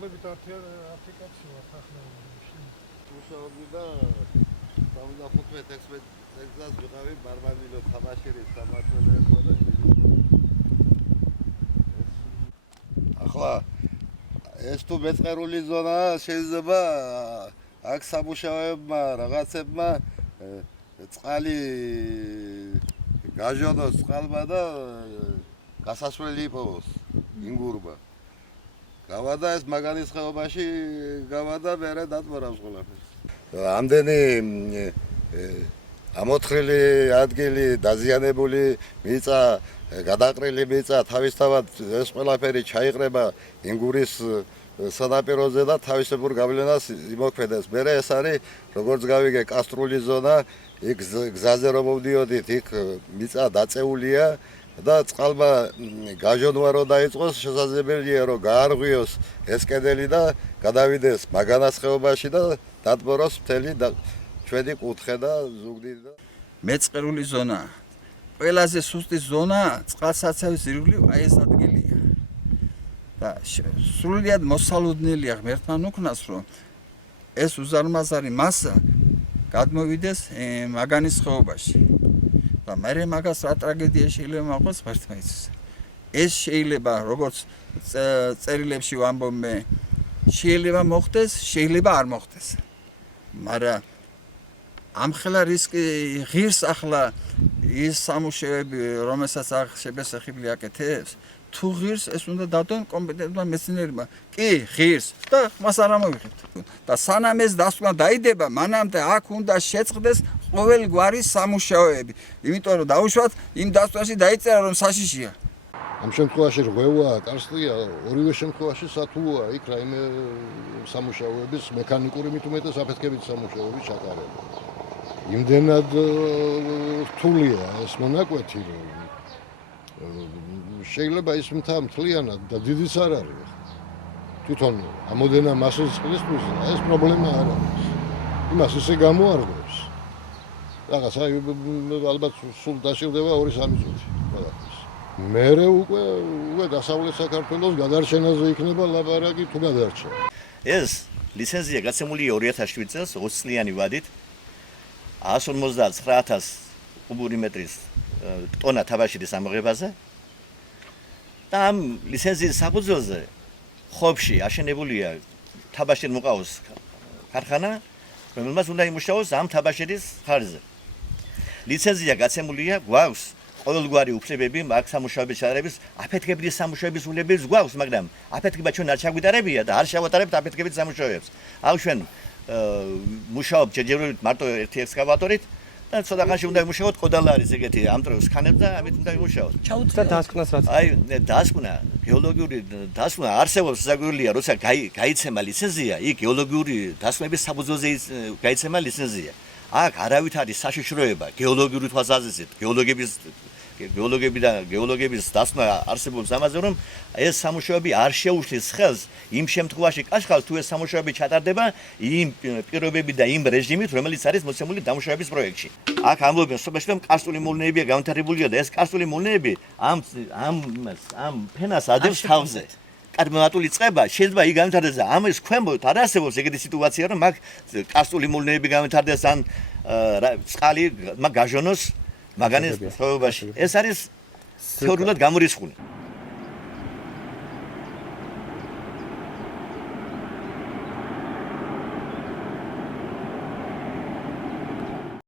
დაახლოებით 10 კაცი ვართ ახლა. მუშაობდა 15-16 წელს ვიყავი ბარბანილო თამაშერის სამართლებელო და ახლა ეს თუ მეწყერული ზონაა შეიძლება აქ სამუშაოებმა რაღაცებმა წყალი გაჟონოს წყალმა და გასასვლელი იპოვოს ინგურმა. გავადა ეს მაგანის ხეობაში გავადა მერე დატბორავს ყველაფერს. ამდენი ამოთხრილი ადგილი, დაზიანებული მიწა, გადაყრილი მიწა, თავისთავად ეს ყველაფერი ჩაიყრება ინგურის სანაპიროზე და თავისებურ გავლენას იმოქმედებს. მერე ეს არის როგორც გავიგე კასტრული ზონა, იქ გზაზე რომ მოვდიოდით, იქ მიწა დაწეულია და წყალმა გაჟონვა რო დაიწყოს, შესაძლებელია რომ გაარღვიოს ეს კედელი და გადავიდეს მაგანას ხეობაში და დატბოროს მთელი ჩვენი კუთხე და ზუგდიდი და მეწყერული ზონა. ყველაზე სუსტი ზონა წყალსაცავის ირგვლივ აი ეს ადგილია. და სრულიად მოსალოდნელია ღმერთთან უქნას, რომ ეს უზარმაზარი მასა გადმოვიდეს მაგანის ხეობაში. და მე მაგას რა ტრაგედია შეიძლება მოხდეს ღმერთმაიც. ეს შეიძლება როგორც წერილებში ვამბობენ, შეიძლება მოხდეს, შეიძლება არ მოხდეს. მაგრამ ამხელა რისკი ღირს ახლა ის სამუშაოები, რომელსაც ახშებესახიბლი აკეთებს, თუ ღირს ეს უნდა დადონ კომპეტენტურმა მეცნიერებმა. კი, ღირს და მას არ ამოვიღებთ. და სანამ ეს დასკვნა დაიდება, მანამდე აქ უნდა შეწყდეს ყოველგვარი სამუშაოები. იმიტომ რომ დაუშვათ იმ დასკვნაში დაიწერა რომ საშიშია. ამ შემთხვევაში რღვევაა, კარსტია, ორივე შემთხვევაში სათულოა იქ რაიმე სამუშაოების მექანიკური მით უმეტეს აფეთქებით სამუშაოების ჩატარება. იმდენად რთულია ეს მონაკვეთი, რომ შეიძლება ის მთა მთლიანად და დიდიც არ არის. თვითონ ამოდენა მასის წყლისთვის ეს პრობლემა არ არის. იმას ისე გამოარღვევს. რაღაც აი ალბათ სულ დაშივდება 2-3 წუთი. მერე უკვე დასავლეთ საქართველოს გადარჩენაზე იქნება ლაპარაკი თუ გადარჩენა. ეს ლიცენზია გაცემულია 2007 წელს 20 წლიანი ვადით 159,000 კუბური მეტრის ტონა თაბაშირის ამოღებაზე და ამ ლიცენზიის საფუძველზე ხობში აშენებულია თაბაშირ მოყავს ქარხანა, რომელმაც უნდა იმუშაოს ამ თაბაშირის ხარჯზე. ლიცენზია გაცემულია, გვაქვს ყოველგვარი უფლებები მაგ სამუშაოების ჩატარების, აფეთქებითი სამუშაოების უფლებიც გვაქვს, მაგრამ აფეთქება ჩვენ არ ჩაგვიტარებია და არ შევატარებთ აფეთქებითი სამუშაოებს. აქ ჩვენ მუშაობთ ჯერჯერობით მარტო ერთი ექსკავატორით და ცოტა ხანში უნდა იმუშაოთ, ყოდალა არის ეგეთი ამ დროს ხანებს და ამით უნდა იმუშაოთ. ჩაუწყდა დასკვნას რაც. აი, დასკვნა, გეოლოგიური დასკვნა არსებობს ზაგვრილია, როცა გაიცემა ლიცენზია, იქ გეოლოგიური დასკვნების საფუძველზე გაიცემა ლიცენზია. აქ არავით არის საშიშროება გეოლოგიური თვალსაზრისით, გეოლოგების დასკვნა არსებობს ამაზე, რომ ეს სამუშაოები არ შეუშლის ხელს იმ შემთხვევაში კაშხალს, თუ ეს სამუშაოები ჩატარდება იმ პირობები და იმ რეჟიმით, რომელიც არის მოცემული დამუშავების პროექტში. აქ ამბობენ სოფელში, რომ კარსტული მოვლენებია განვითარებულია და ეს კარსტული მოვლენები ამ ფენას ადევს თავზე. კადმონატული წყება შეიძლება იქ განვითარდეს და ამის ქვემოთ არ არსებობს ეგეთი სიტუაცია, რომ მაგ კარსტული მოვლენები განვითარდეს ან წყალი მაგ გაჟონოს მაგანის ხეობაში. ეს არის თეორიულად გამორიცხული.